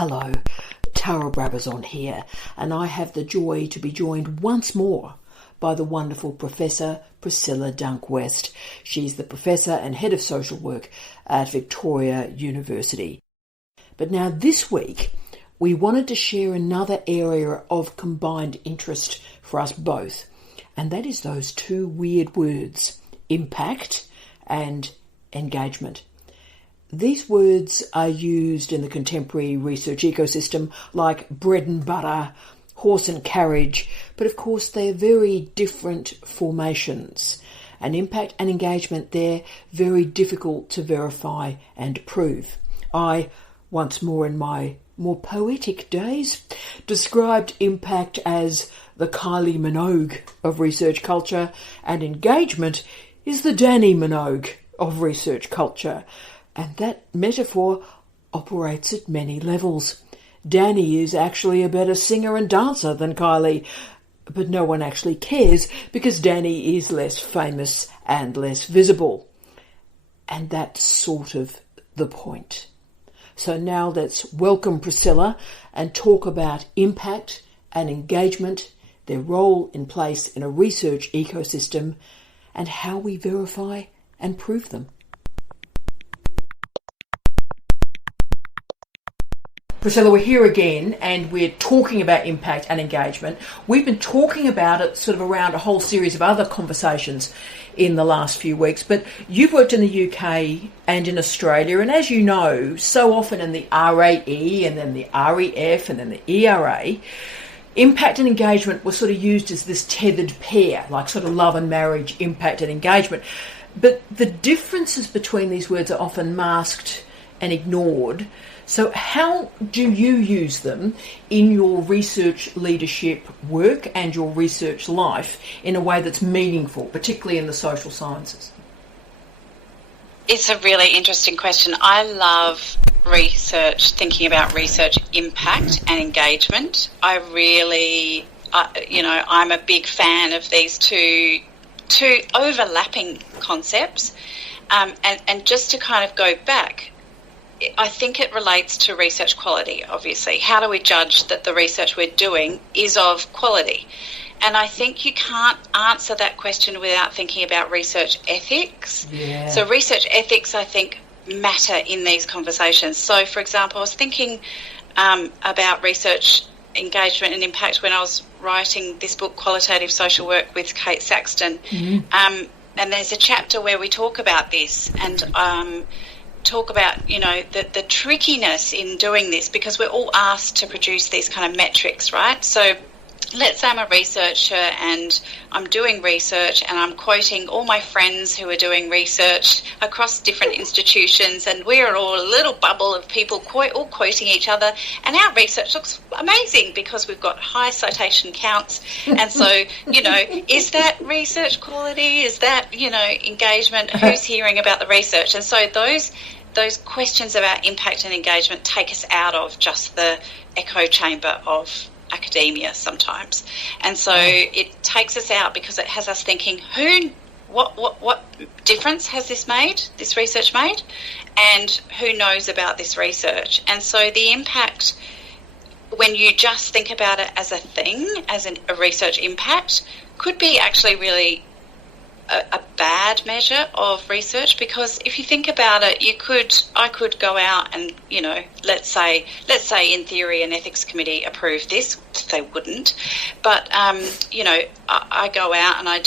Hello, Tara Brabazon here, and I have the joy to be joined once more by the wonderful Professor Priscilla Dunk-West. She's the Professor and Head of Social Work at Victoria University. But now this week, we wanted to share another area of combined interest for us both, and that is those two weird words, impact and engagement. These words are used in the contemporary research ecosystem like bread and butter, horse and carriage, but of course they're very different formations. And impact and engagement, they're very difficult to verify and prove. I, once more in my more poetic days, described impact as the Kylie Minogue of research culture, and engagement is the Danny Minogue of research culture. And that metaphor operates at many levels. Danny is actually a better singer and dancer than Kylie, but no one actually cares because Danny is less famous and less visible. And that's sort of the point. So now let's welcome Priscilla and talk about impact and engagement, their role and place in a research ecosystem, and how we verify and prove them. Priscilla, we're here again and we're talking about impact and engagement. We've been talking about it sort of around a whole series of other conversations in the last few weeks, but you've worked in the UK and in Australia, and as you know, so often in the RAE and then the REF and then the ERA, impact and engagement were sort of used as this tethered pair, like sort of love and marriage, impact and engagement. But the differences between these words are often masked and ignored. So how do you use them in your research leadership work and your research life in a way that's meaningful, particularly in the social sciences? It's a really interesting question. I love research, thinking about research impact and engagement. I'm a big fan of these two overlapping concepts. And just to kind of go back, I think it relates to research quality, obviously. How do we judge that the research we're doing is of quality? And I think you can't answer that question without thinking about research ethics. Yeah. So research ethics, I think, matter in these conversations. So, for example, I was thinking about research engagement and impact when I was writing this book, Qualitative Social Work with Kate Saxton. Mm-hmm. And there's a chapter where we talk about this and talk about, the trickiness in doing this, because we're all asked to produce these kind of metrics, right? So let's say I'm a researcher and I'm doing research and I'm quoting all my friends who are doing research across different institutions, and we're all a little bubble of people all quoting each other, and our research looks amazing because we've got high citation counts. And so, is that research quality? Is that, engagement? Who's hearing about the research? And so those questions about impact and engagement take us out of just the echo chamber of academia sometimes. And so it takes us out because it has us thinking, what difference has this research made, and who knows about this research? And so the impact, when you just think about it as a thing, as a research impact, could be actually really a bad measure of research, because if you think about it, I could go out and, let's say in theory an ethics committee approved this. They wouldn't, but I go out and I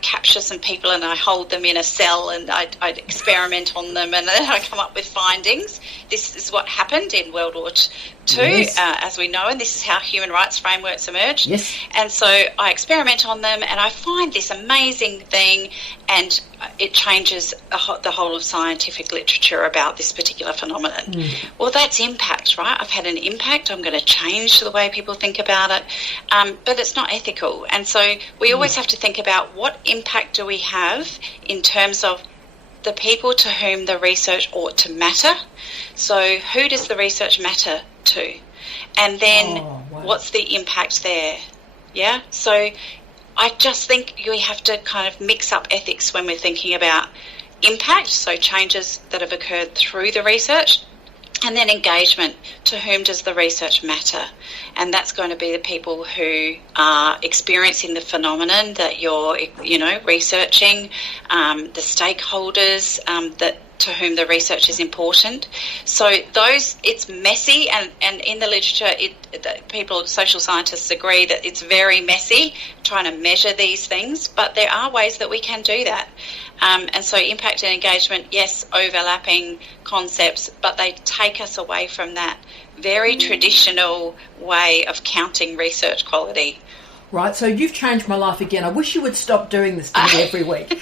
capture some people and I hold them in a cell and I experiment on them, and then I come up with findings. This is what happened in World War II, yes. As we know, and this is how human rights frameworks emerged. Yes. And so I experiment on them and I find this amazing thing, and it changes the whole of scientific literature about this particular phenomenon. Mm. Well, that's impact, right? I've had an impact. I'm going to change the way people think about it, but it's not ethical. And so we always have to think about what impact do we have in terms of the people to whom the research ought to matter. So who does the research matter to? And then what's the impact there? Yeah. So I just think we have to kind of mix up ethics when we're thinking about impact, so changes that have occurred through the research, And then engagement. To whom does the research matter? And that's going to be the people who are experiencing the phenomenon that you're, researching, the stakeholders that to whom the research is important. So it's messy, and in the literature, social scientists agree that it's very messy trying to measure these things, but there are ways that we can do that. And so impact and engagement, yes, overlapping concepts, but they take us away from that very traditional way of counting research quality. Right, so you've changed my life again. I wish you would stop doing this to me every week.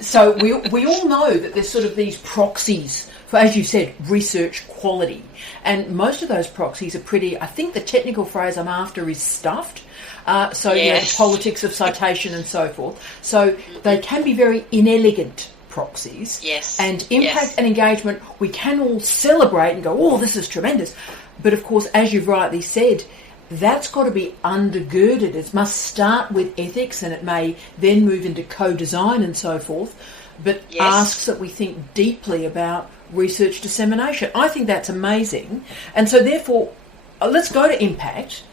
So we all know that there's sort of these proxies for, as you said, research quality. And most of those proxies are pretty, I think the technical phrase I'm after is stuffed. The politics of citation and so forth. So they can be very inelegant proxies. Yes. And impact and engagement, we can all celebrate and go, oh, this is tremendous. But of course, as you've rightly said, that's got to be undergirded. It must start with ethics, and it may then move into co-design and so forth, but asks that we think deeply about research dissemination. I think that's amazing. And so therefore, let's go to impact.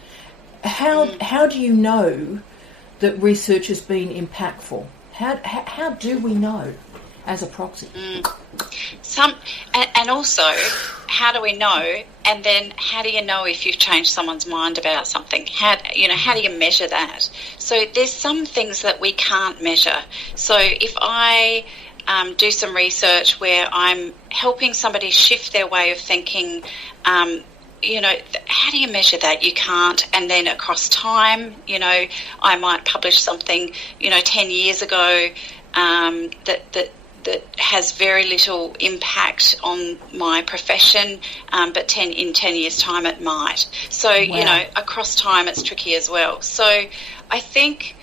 How do you know that research has been impactful? How do we know as a proxy? And also, how do we know? And then, how do you know if you've changed someone's mind about something? How do you measure that? So there's some things that we can't measure. So if I do some research where I'm helping somebody shift their way of thinking, how do you measure that? You can't. And then across time, I might publish something, 10 years ago that has very little impact on my profession, but in 10 years' time it might. So, across time it's tricky as well. So I think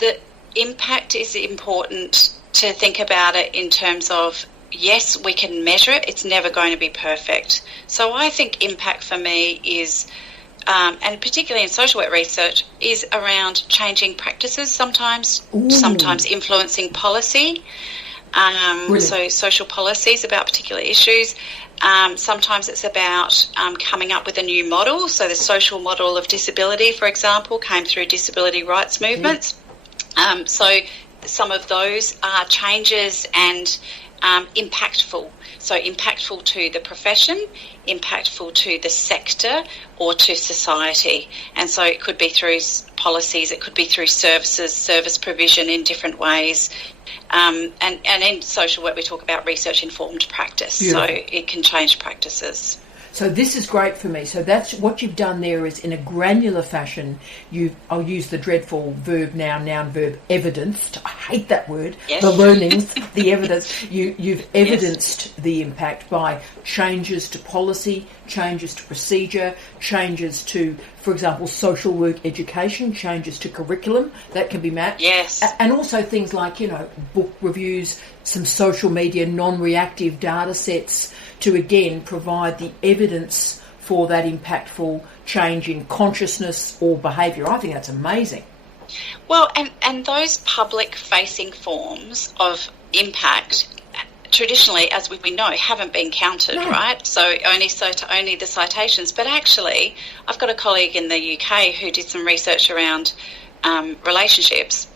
that impact is important to think about it in terms of, yes, we can measure it. It's never going to be perfect. So I think impact for me is, and particularly in social work research, is around changing practices sometimes influencing policy. So social policies about particular issues. Sometimes it's about coming up with a new model. So the social model of disability, for example, came through disability rights movements. So some of those are changes and impactful. So impactful to the profession, impactful to the sector or to society. And so it could be through policies, it could be through service provision in different ways. And in social work we talk about research-informed practice. Beautiful. So it can change practices. So this is great for me. So that's what you've done there is in a granular fashion. I'll use the dreadful noun verb evidenced. I hate that word. Yes. The learnings, the evidence. You've evidenced the impact by changes to policy, changes to procedure, changes to, for example, social work education, changes to curriculum that can be mapped. Yes. And also things like, book reviews, some social media non-reactive data sets to again provide the evidence for that impactful change in consciousness or behaviour. I think that's amazing. Well, and those public-facing forms of impact traditionally, as we know, haven't been counted, right? So only the citations. But actually, I've got a colleague in the UK who did some research around relationships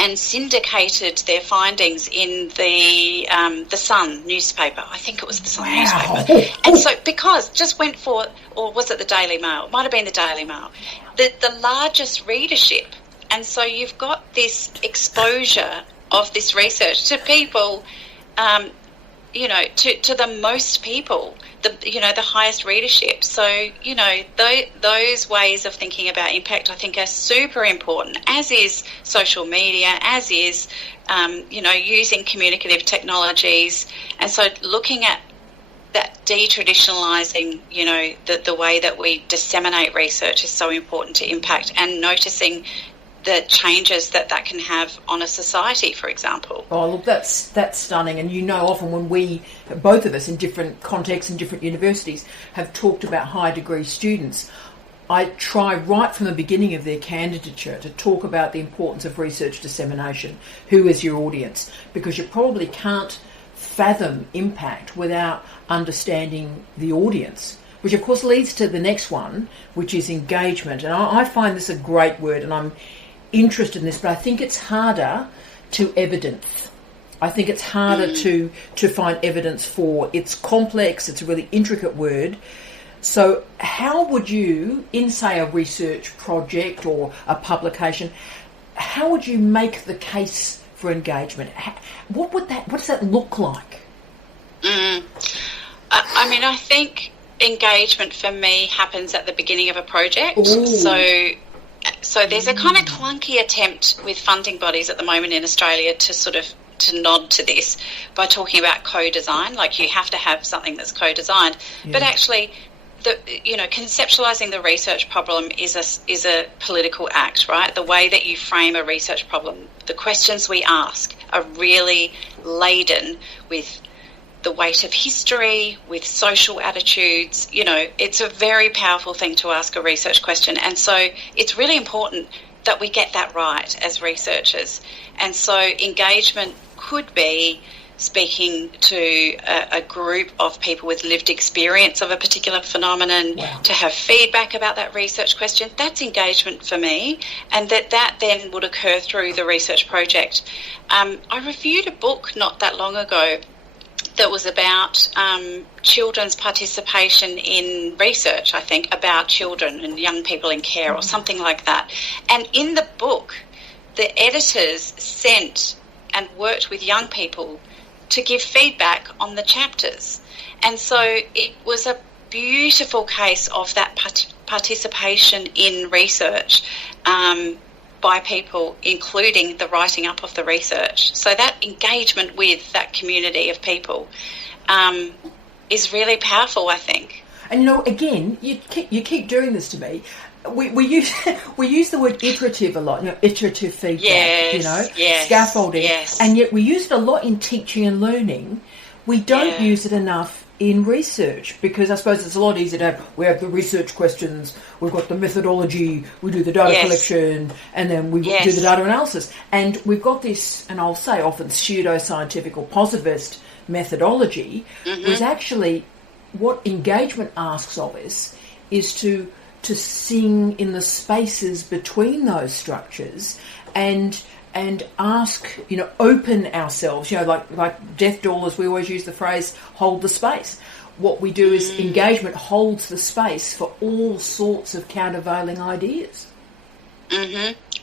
and syndicated their findings in the Sun newspaper. I think it was the Sun newspaper. And so just went for, or was it the Daily Mail? It might have been the Daily Mail. The largest readership. And so you've got this exposure of this research to people, to the most people, the highest readership. So, those ways of thinking about impact I think are super important, as is social media, as is, using communicative technologies. And so looking at that detraditionalising, the way that we disseminate research is so important to impact, and noticing the changes that can have on a society, for example. Oh, look, that's stunning. And often when we, both of us in different contexts and different universities, have talked about high degree students, I try right from the beginning of their candidature to talk about the importance of research dissemination. Who is your audience? Because you probably can't fathom impact without understanding the audience, which of course leads to the next one, which is engagement. And I find this a great word, and I'm interested in this, but I think it's harder to evidence. I think it's harder to find evidence for. It's complex, it's a really intricate word. So how would you, in say a research project or a publication, how would you make the case for engagement? What does that look like? I mean, I think engagement for me happens at the beginning of a project. Ooh. So there's a kind of clunky attempt with funding bodies at the moment in Australia to nod to this by talking about co-design, like you have to have something that's co-designed. Yeah. But actually, conceptualizing the research problem is a political act, right? The way that you frame a research problem, the questions we ask are really laden with the weight of history, with social attitudes. It's a very powerful thing to ask a research question. And so it's really important that we get that right as researchers. And so engagement could be speaking to a group of people with lived experience of a particular phenomenon. Wow. To have feedback about that research question. That's engagement for me, and that then would occur through the research project. I reviewed a book not that long ago that was about children's participation in research, I think, about children and young people in care or something like that. And in the book, the editors sent and worked with young people to give feedback on the chapters. And so it was a beautiful case of that participation in research by people, including the writing up of the research. So that engagement with that community of people is really powerful, I think. And again, you keep doing this to me. We use the word iterative a lot, iterative feedback, yes, scaffolding, yes. And yet we use it a lot in teaching and learning. We don't use it enough in research, because I suppose it's a lot easier to we have the research questions, we've got the methodology, we do the data collection, and then we do the data analysis. And we've got this, and I'll say often pseudo-scientific or positivist methodology, was actually what engagement asks of us is to sing in the spaces between those structures and ask, open ourselves, like death dollars, we always use the phrase, hold the space. What we do is engagement holds the space for all sorts of countervailing ideas.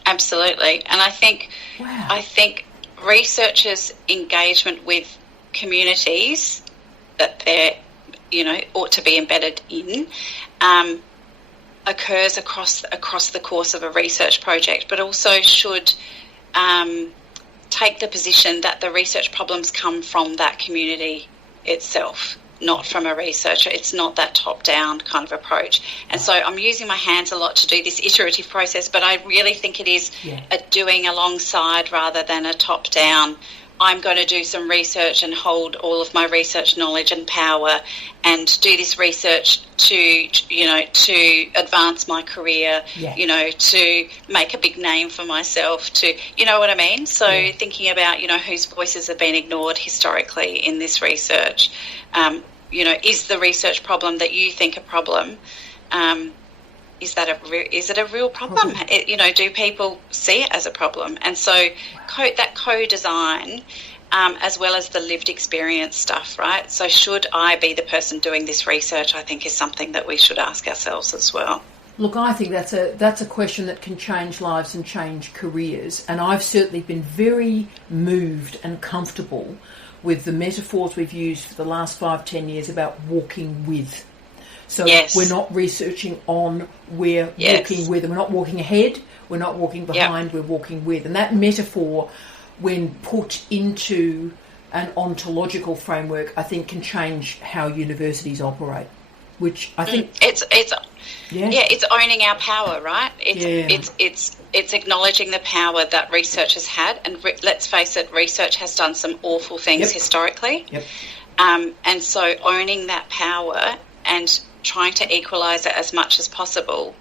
Absolutely. And I think researchers' engagement with communities that they're, ought to be embedded in, occurs across the course of a research project, but also should take the position that the research problems come from that community itself, not from a researcher. It's not that top-down kind of approach. And so I'm using my hands a lot to do this iterative process, but I really think it is a doing alongside rather than a top-down. I'm going to do some research and hold all of my research knowledge and power and do this research to advance my career, to make a big name for myself, to, you know what I mean? So thinking about, whose voices have been ignored historically in this research, is the research problem that you think a problem, is it a real problem? Do people see it as a problem? And so that co-design, as well as the lived experience stuff, right? So should I be the person doing this research, I think is something that we should ask ourselves as well. Look, I think that's a question that can change lives and change careers. And I've certainly been very moved and comfortable with the metaphors we've used for the last 5-10 years about walking with. So we're not researching on, we're walking with, and we're not walking ahead, we're not walking behind, we're walking with. And that metaphor, when put into an ontological framework, I think can change how universities operate, which I think... It's owning our power, right? It's acknowledging the power that research has had, and let's face it, research has done some awful things historically. And so owning that power and trying to equalise it as much as possible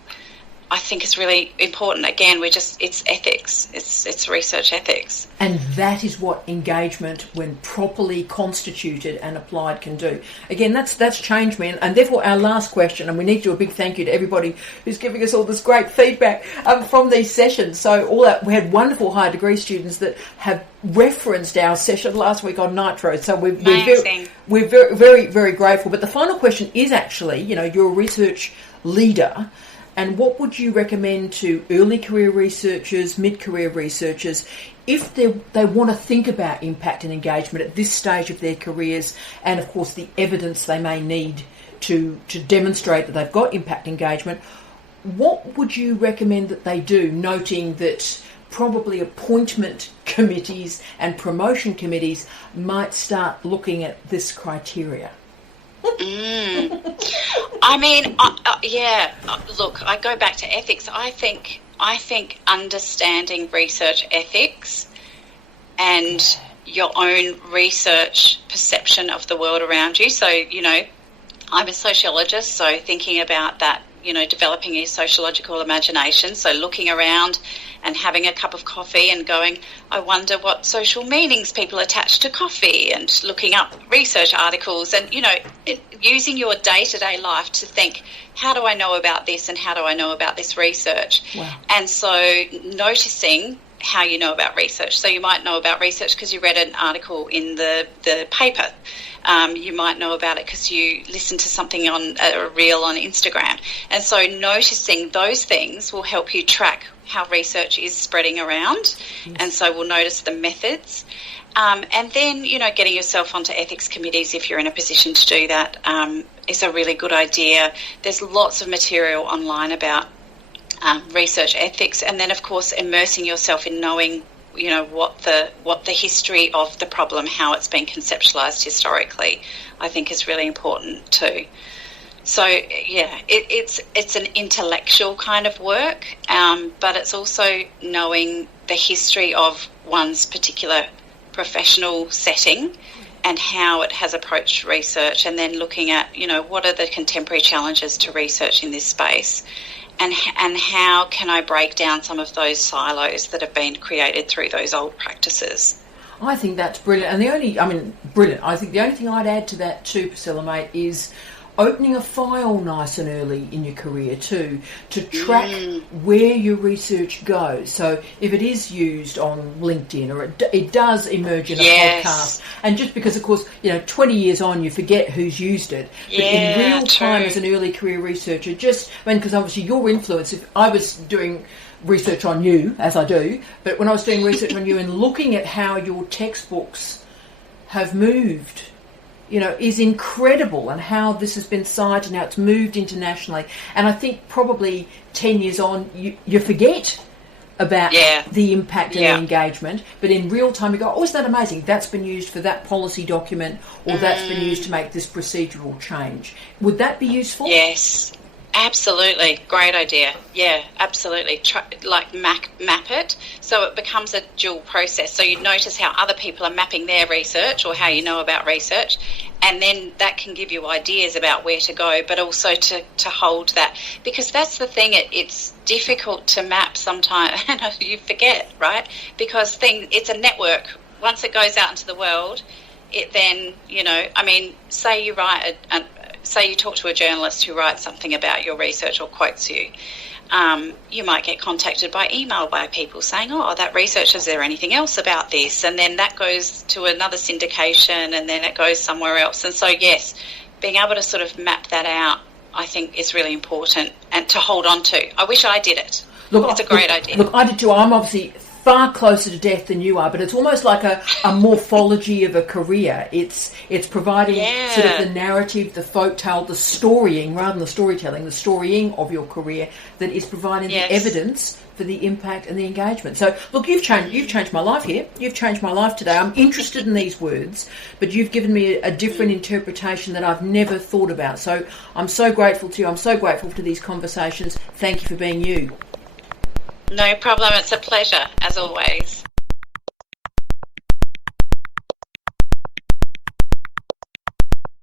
I think is really important. Again, it's ethics. It's research ethics. And that is what engagement, when properly constituted and applied, can do. Again, that's changed me. And therefore, our last question, and we need to do a big thank you to everybody who's giving us all this great feedback from these sessions. So we had wonderful higher degree students that have referenced our session last week on Nitro. So we're very, very, very grateful. But the final question is actually, you're a research leader. And what would you recommend to early career researchers, mid-career researchers, if they want to think about impact and engagement at this stage of their careers, and of course the evidence they may need to demonstrate that they've got impact engagement? What would you recommend that they do, noting that probably appointment committees and promotion committees might start looking at this criteria? I mean, look, I go back to ethics. I think understanding research ethics and your own research perception of the world around you. So, I'm a sociologist, so thinking about that, developing your sociological imagination. So looking around and having a cup of coffee and going, I wonder what social meanings people attach to coffee, and looking up research articles and, using your day-to-day life to think, how do I know about this and how do I know about this research? Wow. And so noticing how you know about research. So you might know about research because you read an article in the paper. You might know about it because you listened to something on a reel on Instagram. And so noticing those things will help you track how research is spreading around. Yes. And so we'll notice the methods. And then, getting yourself onto ethics committees if you're in a position to do that is a really good idea. There's lots of material online about research ethics, and then, of course, immersing yourself in knowing what the history of the problem, how it's been conceptualized historically, I think is really important too. So it's an intellectual kind of work, but it's also knowing the history of one's particular professional setting and how it has approached research, and then looking at what are the contemporary challenges to research in this space. And how can I break down some of those silos that have been created through those old practices? I think that's brilliant. Brilliant. I think the only thing I'd add to that too, Priscilla, mate, is opening a file nice and early in your career too, to track where your research goes. So if it is used on LinkedIn, or it does emerge in a podcast, and just because, of course, 20 years on you forget who's used it, but in real time as an early career researcher, because obviously your influence, if I was doing research on you, as I do, but when I was doing research on you and looking at how your textbooks have moved, is incredible, and how this has been cited, now it's moved internationally. And I think probably 10 years on, you forget about the impact and the engagement, but in real time you go, oh, isn't that amazing? That's been used for that policy document, or that's been used to make this procedural change. Would that be useful? Yes. Absolutely. Great idea. Yeah, absolutely. Map it so it becomes a dual process. So you notice how other people are mapping their research, or how you know about research, and then that can give you ideas about where to go, but also to hold that. Because that's the thing, it's difficult to map sometimes, and you forget, right? Because it's a network. Once it goes out into the world, it then, say you write say you talk to a journalist who writes something about your research or quotes you, you might get contacted by email by people saying, oh, that research, is there anything else about this? And then that goes to another syndication, and then it goes somewhere else. And so, yes, being able to sort of map that out, I think, is really important, and to hold on to. I wish I did it. It's a great idea. Look, I did too. I'm obviously far closer to death than you are, but it's almost like a morphology of a career. It's providing sort of the narrative, the folktale, the storying, rather than the storytelling, the storying of your career that is providing the evidence for the impact and the engagement. So, look, you've changed my life here. You've changed my life today. I'm interested in these words, but you've given me a different interpretation that I've never thought about. So I'm so grateful to you. I'm so grateful to these conversations. Thank you for being you. No problem. It's a pleasure, as always.